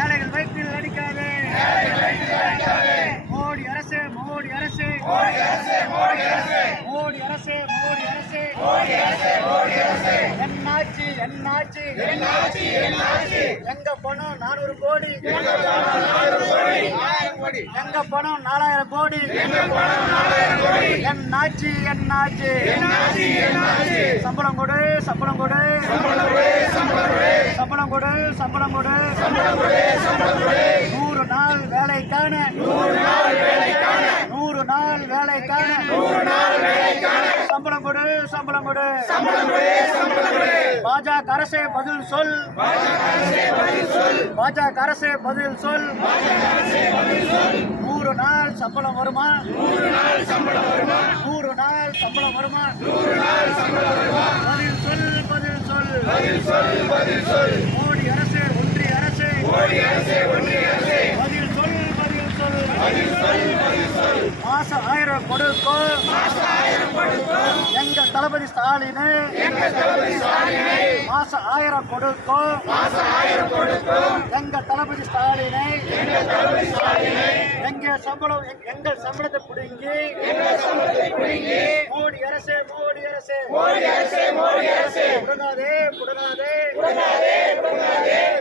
ஏழைகள் வயிற்றில் அடிக்காதே. மோடி அரசு மோடி அரசு மோடி அரசு என்னாச்சு எங்க பணம் 400 கோடி, எங்க பணம் 4000 கோடி. என்னாச்சு சம்பளம் கொடு 100 நாள் வேலைக்கான 100 நாள் வேலைக்கான சம்பளம் கொடு. பாஜக அரசே பதில் சொல். பாஜக அரசே பதில் சொல். 100 நாள் சம்பளம் வருமா? 100 நாள் சம்பளம் வருமா? பதில் சொல். மோடி அரசே ஒன்றிய அரசே பதில் சொல். மாசம் 1000 கொடுக்கும் எங்கள் தளபதி ஸ்டாலினு. மாசம் 1000 கொடுக்கும் எங்கள் தளபதி ஸ்டாலினை. எங்கள் சம்பளத்தை பிடுங்கி மோடி அரசே புடுங்காதே.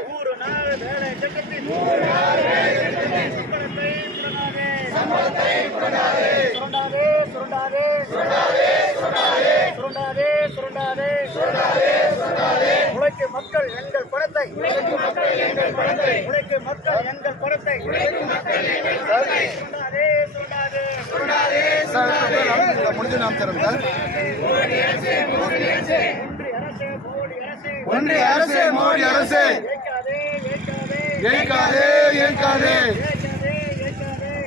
100 நாள் வேலை திட்டத்தின் சம்பளத்தை சுரண்டாதே. உழைக்கும் மக்கள் எங்கள் பணத்தை முடிஞ்சு நாம் தரும் சார். ஒன்றிய அரசே மோடி அரசே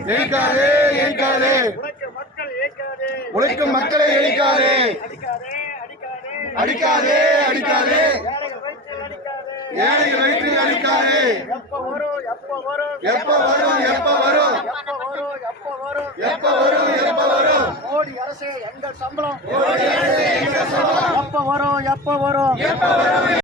ஏற்காதே. உழைக்கும் மக்களை ஏற்காதே. அடிக்காதே. ஏழைகள் வயிற்றில் அடிக்காதே. எப்ப வரும்? மோடி அரசே எங்கள் சம்பளம் எப்ப வரும்?